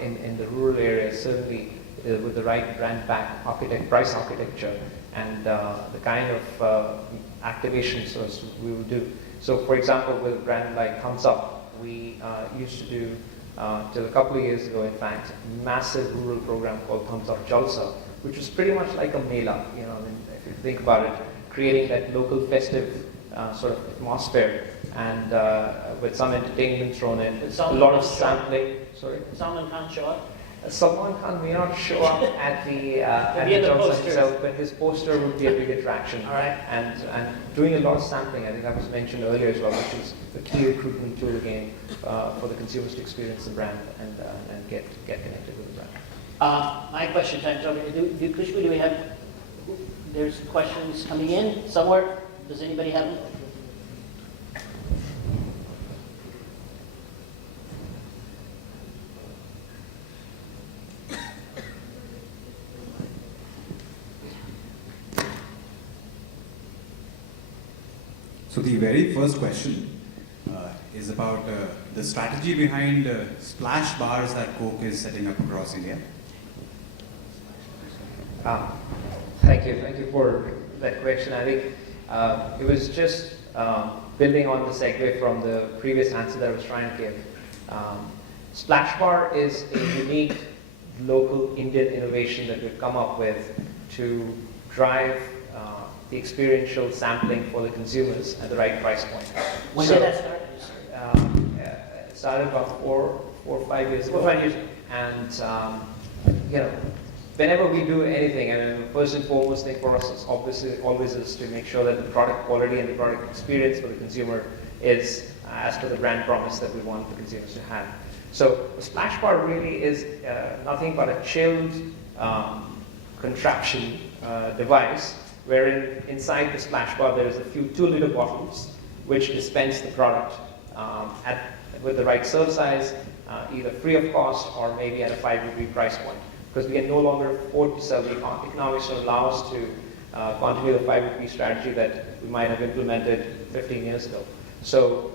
in the rural areas, certainly with the right brand back price architecture, and the kind of activations we will do. So for example, with a brand like Thumbs Up, we used to do, till a couple of years ago in fact, a massive rural program called Thumbs Up Jalsa, which was pretty much like a mela, you know, if you think about it, creating that local festive sort of atmosphere, and with some entertainment thrown in, a lot of sampling. Sorry? Salman Khan show up? Salman Khan may not show up at the Jalsa himself, but his poster would be a big attraction. All right. And doing a lot of sampling, I think that was mentioned earlier as well, which is a key recruitment tool again for the consumers to experience the brand and get connected with the brand. My question time is over. Kushbu, do we have, there's questions coming in somewhere? Does anybody have them? So the very first question is about the strategy behind splash bars that Coke is setting up across India. Thank you for that question. I think it was just building on the segue from the previous answer that I was trying to give. Splash Bar is a unique local Indian innovation that we've come up with to drive the experiential sampling for the consumers at the right price point. When did that start? It started about 4 or 5 years ago. 4 or 5 years ago. And you know, whenever we do anything, I mean, the first and foremost thing for us is obviously always is to make sure that the product quality and the product experience for the consumer is as per the brand promise that we want the consumers to have. So the Splash Bar really is nothing but a chilled contraption device, wherein inside the Splash Bar there is a few 2-liter bottles which dispense the product with the right serve size, either free of cost or maybe at a 5 rupee price point. Because we can no longer afford to sell, the economics don't allow us to continue the 5 rupee strategy that we might have implemented 15 years ago. So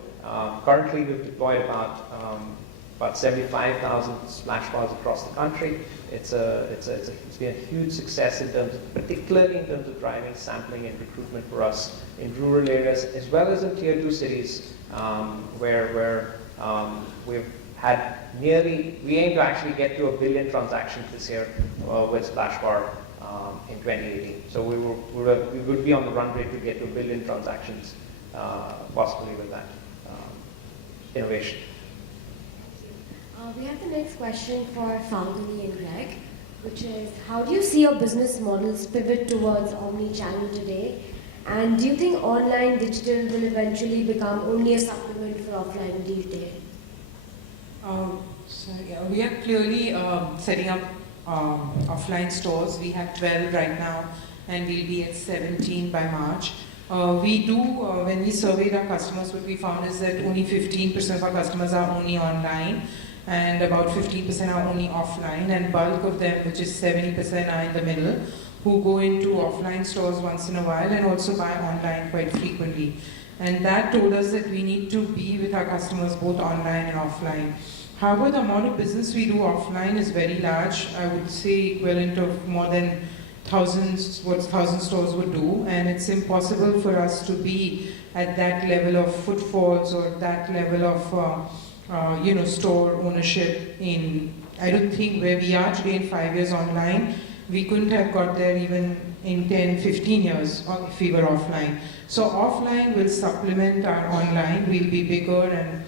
currently we've deployed about 75,000 Splash Bars across the country. It's been a huge success particularly in terms of driving sampling and recruitment for us in rural areas as well as in tier 2 cities where we've had we aim to actually get to 1 billion transactions this year with Splash Bar in 2018. So we would be on the run rate to get to 1 billion transactions possibly with that innovation. We have the next question for Falguni and Greg, which is, how do you see your business models pivot towards omni-channel today? And do you think online digital will eventually become only a supplement for offline retail? We are clearly setting up offline stores. We have 12 right now, and we'll be at 17 by March. We do, when we surveyed our customers, what we found is that only 15% of our customers are only online, and about 15% are only offline, and bulk of them, which is 70%, are in the middle, who go into offline stores once in a while and also buy online quite frequently. And that told us that we need to be with our customers both online and offline. However, the amount of business we do offline is very large. I would say equivalent of more than what 1,000 stores would do, and it's impossible for us to be at that level of footfalls or that level of store ownership I don't think where we are today in 5 years online, we couldn't have got there even in 10, 15 years if we were offline. So offline will supplement our online. We'll be bigger and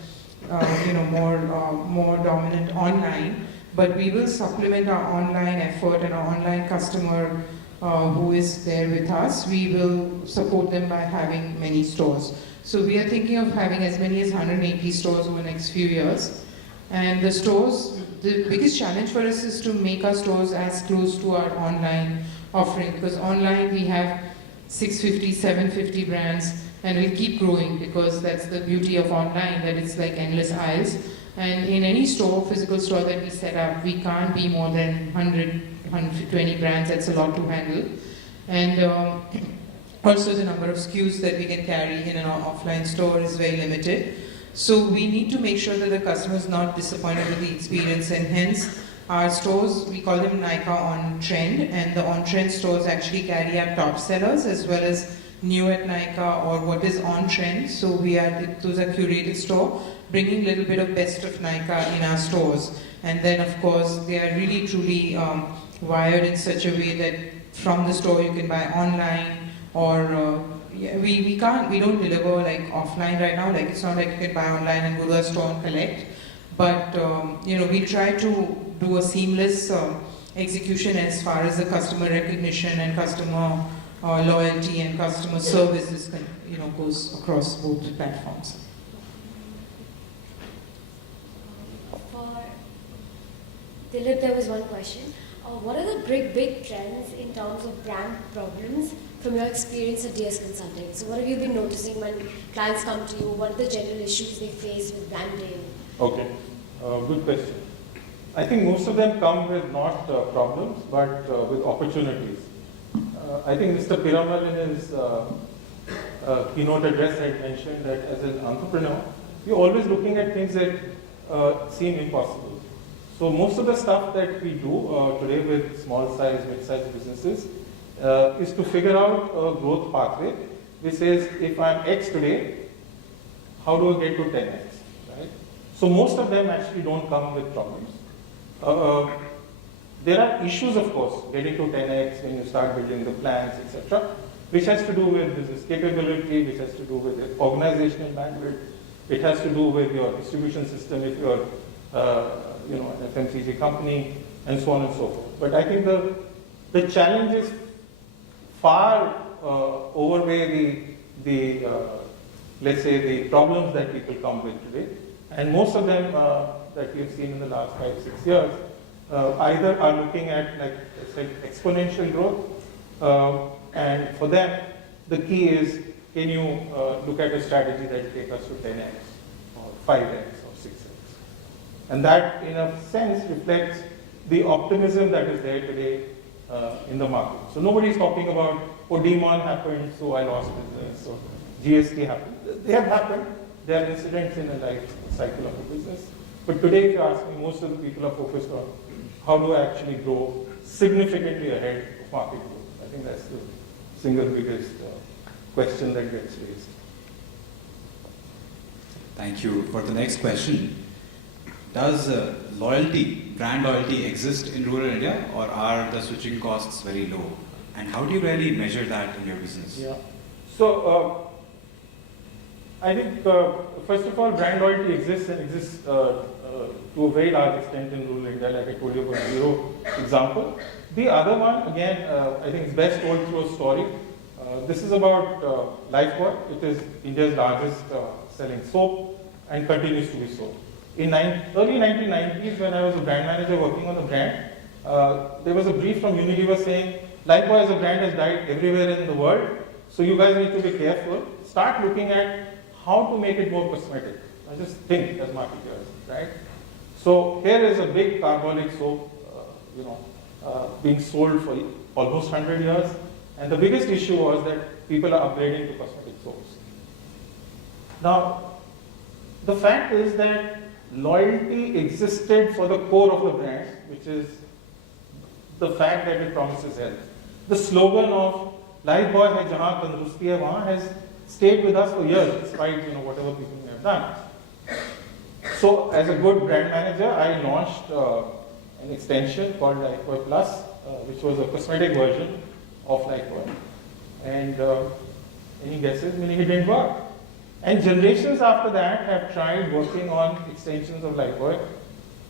more dominant online, but we will supplement our online effort and our online customer who is there with us. We will support them by having many stores. So we are thinking of having as many as 180 stores over the next few years. And the stores, the biggest challenge for us is to make our stores as close to our online offering, because online we have 650, 750 brands, and we'll keep growing because that's the beauty of online, that it's like endless aisles. And in any store, physical store that we set up, we can't be more than 100, 120 brands. That's a lot to handle. And also the number of SKUs that we can carry in an offline store is very limited. So we need to make sure that the customer is not disappointed with the experience, and hence our stores, we call them Nykaa On Trend, and the On Trend stores actually carry our top sellers as well as new at Nykaa or what is on trend. So those are curated store, bringing a little bit of best of Nykaa in our stores. And then of course, they are really truly wired in such a way that from the store you can buy online, or we don't deliver like offline right now. Like it's not like you can buy online and go to a store and collect. But we try to do a seamless execution as far as the customer recognition and customer loyalty and customer service is, goes across both platforms. For Dalip, there was one question. What are the big trends in terms of brand problems from your experience at DS Consulting? So what have you been noticing when clients come to you? What are the general issues they face with branding? Okay, good question. I think most of them come with not problems, but with opportunities. I think Mr. Piramal in his keynote address had mentioned that as an entrepreneur, you're always looking at things that seem impossible. So most of the stuff that we do today with small size, mid-sized businesses is to figure out a growth pathway which says, if I'm X today, how do I get to 10X, right? So most of them actually don't come with problems. There are issues, of course, getting to 10X when you start building the plans, etc., which has to do with business capability, which has to do with organizational bandwidth, it has to do with your distribution system if you're an FMCG company, and so on and so forth. But I think the challenges far overweigh the let's say the problems that people come with today, and most of them that we've seen in the last 5-6 years either are looking at, like I said, exponential growth, and for them the key is, can you look at a strategy that will take us to 10x or 5x or 6x, and that in a sense reflects the optimism that is there today in the market. So nobody's talking about, oh, Demon happened, so I lost business, or GST happened. They have happened. They are incidents in a life cycle of a business. But today, if you ask me, most of the people are focused on how do I actually grow significantly ahead of market growth. I think that's the single biggest question that gets raised. Thank you. For the next question, does brand loyalty exist in rural India, or are the switching costs very low? And how do you really measure that in your business? Yeah. So I think, first of all, brand loyalty exists and exists to a very large extent in rural India, like I told you about Zero example. The other one, again, I think it's best told through a story. This is about Lifebuoy. It is India's largest selling soap and continues to be so. In early 1990s, when I was a brand manager working on the brand, there was a brief from Unilever saying, Lifebuoy as a brand has died everywhere in the world, so you guys need to be careful. Start looking at how to make it more cosmetic. I just think as marketers, right? So here is a big carbolic soap, being sold for almost 100 years, and the biggest issue was that people are upgrading to cosmetic soaps. Now, the fact is that loyalty existed for the core of the brand, which is the fact that it promises health. The slogan of Lifebuoy hai jahan tandrusti hai wahan has stayed with us for years, despite whatever people may have done. So, as a good brand manager, I launched an extension called Lifebuoy Plus, which was a cosmetic version of Lifebuoy. And any guesses? Meaning it didn't work. And generations after that have tried working on extensions of Lifebuoy,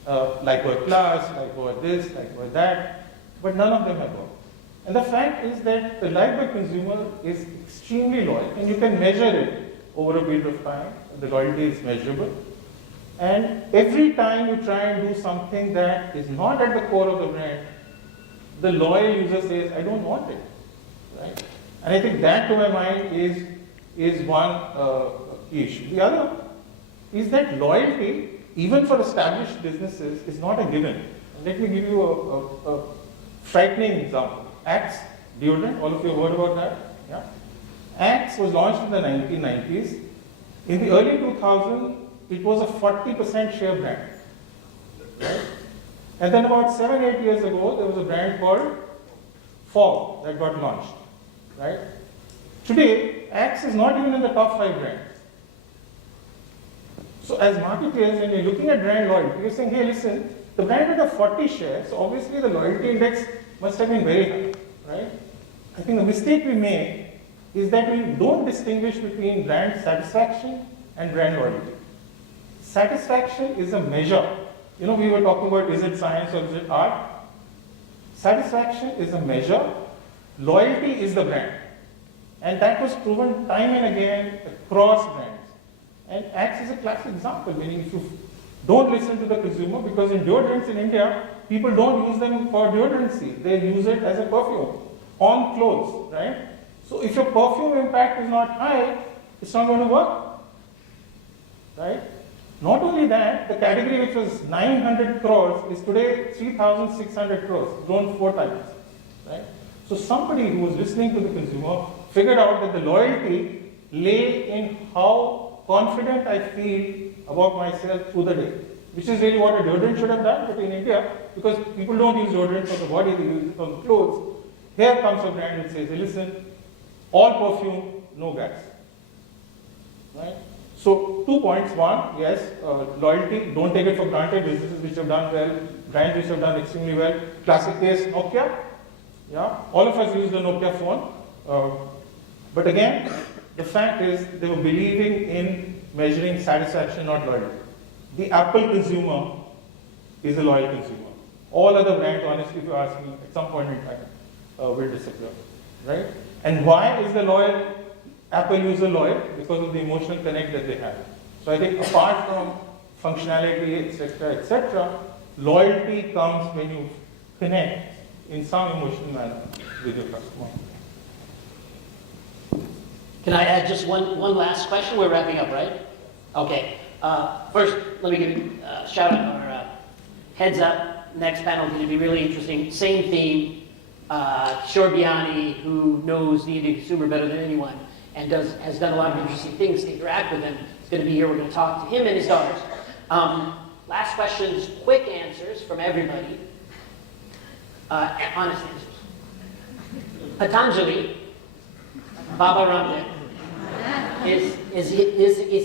Lifebuoy Plus, Lifebuoy this, Lifebuoy that, but none of them have worked. And the fact is that the Lifebuoy consumer is extremely loyal, and you can measure it over a period of time. The loyalty is measurable. And every time you try and do something that is not at the core of the brand, the loyal user says, I don't want it, right? And I think that, to my mind, is one key issue. The other is that loyalty, even for established businesses, is not a given. And let me give you a frightening example. Axe deodorant, all of you have heard about that? Yeah. Axe was launched in the 1990s. In the early 2000s, it was a 40% share brand. Right? And then about 7-8 years ago, there was a brand called Fog that got launched. Right? Today, Axe is not even in the top 5 brands. So as marketers, when you're looking at brand loyalty, you're saying, hey, listen, the brand had a 40 share, so obviously the loyalty index must have been very high, right? I think the mistake we make is that we don't distinguish between brand satisfaction and brand loyalty. Satisfaction is a measure. You know, we were talking about, is it science or is it art? Satisfaction is a measure. Loyalty is the brand. And that was proven time and again across brands. And Axe is a classic example, meaning if you don't listen to the consumer, because in deodorants in India, people don't use them for deodorancy. They use it as a perfume on clothes, right? So if your perfume impact is not high, it's not going to work, right? Not only that, the category which was 900 crores is today 3,600 crores, grown 4 times, right? So somebody who was listening to the consumer figured out that the loyalty lay in how confident I feel about myself through the day, which is really what a deodorant should have done. But in India, because people don't use deodorant for the body, they use it on the clothes, here comes a brand which says, hey, listen, all perfume, no gas. Right? So 2 points. One, yes, loyalty, don't take it for granted. Businesses which have done well, brands which have done extremely well. Classic case, Nokia. Yeah, all of us use the Nokia phone. But again, the fact is they were believing in measuring satisfaction, not loyalty. The Apple consumer is a loyal consumer. All other brands, honestly, if you ask me, at some point in time, will disappear, right? And why is the loyal Apple user loyal? Because of the emotional connect that they have. So I think apart from functionality, etc., loyalty comes when you connect in some emotional manner with your customer. Can I add just one last question? We're wrapping up, right? Okay. First, let me give you a shout out or heads up. Next panel is going to be really interesting. Same theme. Kishore Biani, who knows the Indian consumer better than anyone and has done a lot of interesting things to interact with him, is going to be here. We're going to talk to him and his daughters. Last questions, quick answers from everybody. Honest answers. Patanjali, Baba Ramdev, is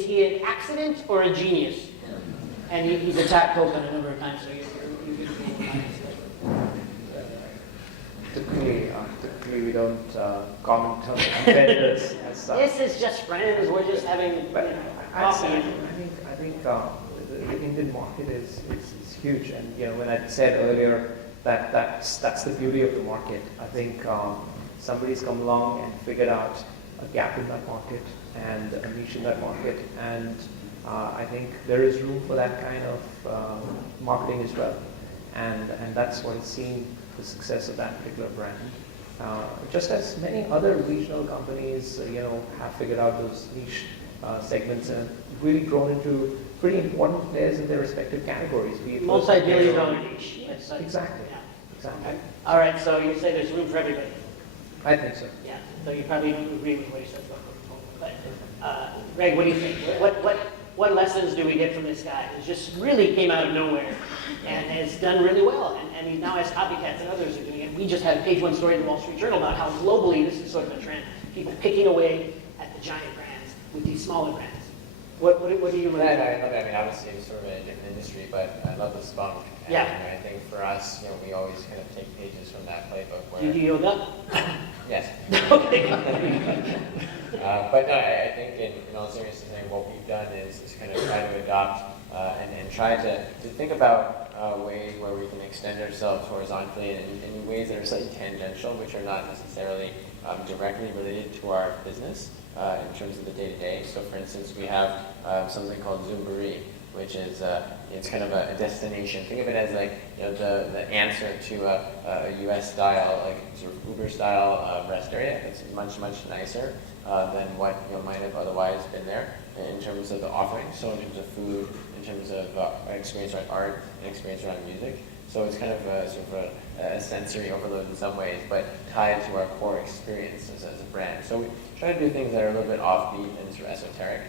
he an accident or a genius? And he's attacked Coca a number of times, so you're going to be honest. Typically we don't comment on competitors as such. This is just friends. We're just having coffee. I think the Indian market is huge, and when I said earlier that that's the beauty of the market. I think somebody's come along and figured out a gap in that market and a niche in that market, and I think there is room for that kind of marketing as well, and that's what is seen the success of that particular brand. Just as many other regional companies, have figured out those niche segments and really grown into pretty important players in their respective categories. Multi-billion-dollar niche. Yes, exactly. Yeah. Exactly. All right, so you say there's room for everybody. I think so. Yeah, so you probably don't agree with what he says about Coca-Cola. But Greg, what do you think? What lessons do we get from this guy who just really came out of nowhere and has done really well? And he now has copycats and others are doing it. We just had a page 1 story in the Wall Street Journal about how globally this is sort of a trend. People picking away at the giant brands with these smaller brands. What do you learn? I mean, obviously it's sort of a different industry, but I love the spunk. And, yeah. I think for us, we always kind of take pages from that playbook. Where, Do you do yoga? Yes. Okay. But no, I think in all seriousness, what we've done is kind of try to adopt and try to think about ways where we can extend ourselves horizontally in ways that are slightly tangential, which are not necessarily directly related to our business in terms of the day-to-day. So for instance, we have something called Zoomcar, which is it's kind of a destination. Think of it as like the answer to a US style, like sort of Uber style rest area. It's much nicer than what might have otherwise been there in terms of the offerings. So in terms of food, in terms of experience around art, and experience around music. So it's kind of sort of a sensory overload in some ways, but tied to our core experience as as a brand. So we try to do things that are a little bit offbeat and sort of esoteric,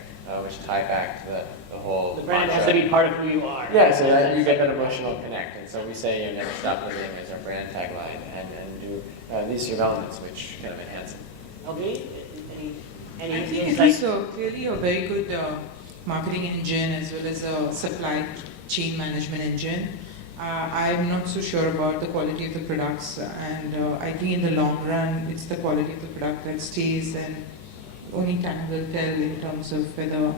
which tie back to the whole The brand has mantra. to be part of who you are. Yeah, so that you get that emotional connect. And so we say, you never stop living as our brand tagline, and do these sort of elements which kind of enhance it. Okay, any I think it insights? is clearly a very good marketing engine as well as a supply chain management engine. I'm not so sure about the quality of the products, and I think in the long run, it's the quality of the product that stays, and only time will tell in terms of whether,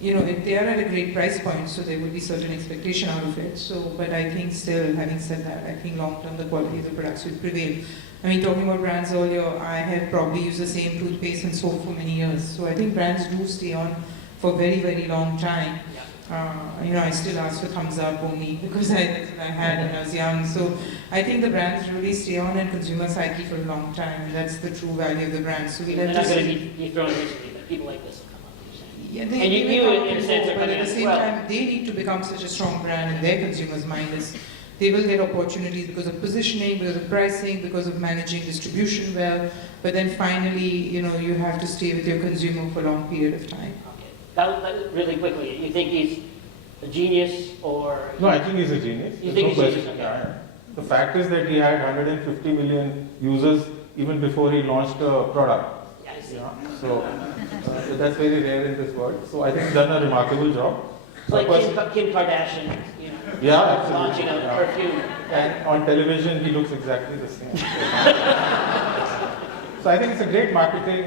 if they are at a great price point, so there will be certain expectation out of it. So, but I think still, having said that, I think long term the quality of the products will prevail. I mean, talking about brands earlier, I have probably used the same toothpaste and soap for many years. So I think brands do stay on for very, very long time. I still ask for thumbs up only because that's what I had when I was young. So I think the brands really stay on in consumer psyche for a long time, and that's the true value of the brand. So we'll They're have not to going to see. be thrown recently, but people like this will come up. You're saying. Yeah, And you may come in a and sense, go, are but coming at in the as same well. time, they need to become such a strong brand in their consumers' mind. They will get opportunities because of positioning, because of pricing, because of managing distribution well. But then finally, you have to stay with your consumer for a long period of time. Okay. That really quickly, you think he's a genius or? No, I think he's a genius. You There's think no he's a genius? question. Yeah. The fact is that he had 150 million users even before he launched a product. Yeah, I see. Yeah. So that's very rare in this world. So I think he's done a remarkable job. It's like Kim Kardashian, Yeah, absolutely. launching a Yeah. perfume. And on television, he looks exactly the same. So I think it's a great marketing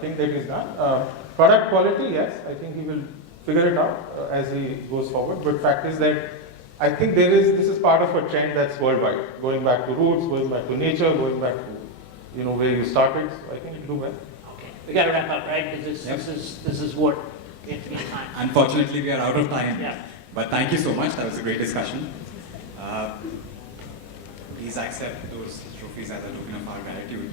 thing that he's done. Product quality, yes, I think he will figure it out as he goes forward. But fact is that I think this is part of a trend that's worldwide, going back to roots, going back to nature, going back to where you started. So I think he'll do well. Okay, we got to wrap up, right? Because this is Wharton. We have to be on time. Unfortunately, we are out of time. Yeah. But thank you so much. That was a great discussion. Please accept those trophies as a token of our gratitude.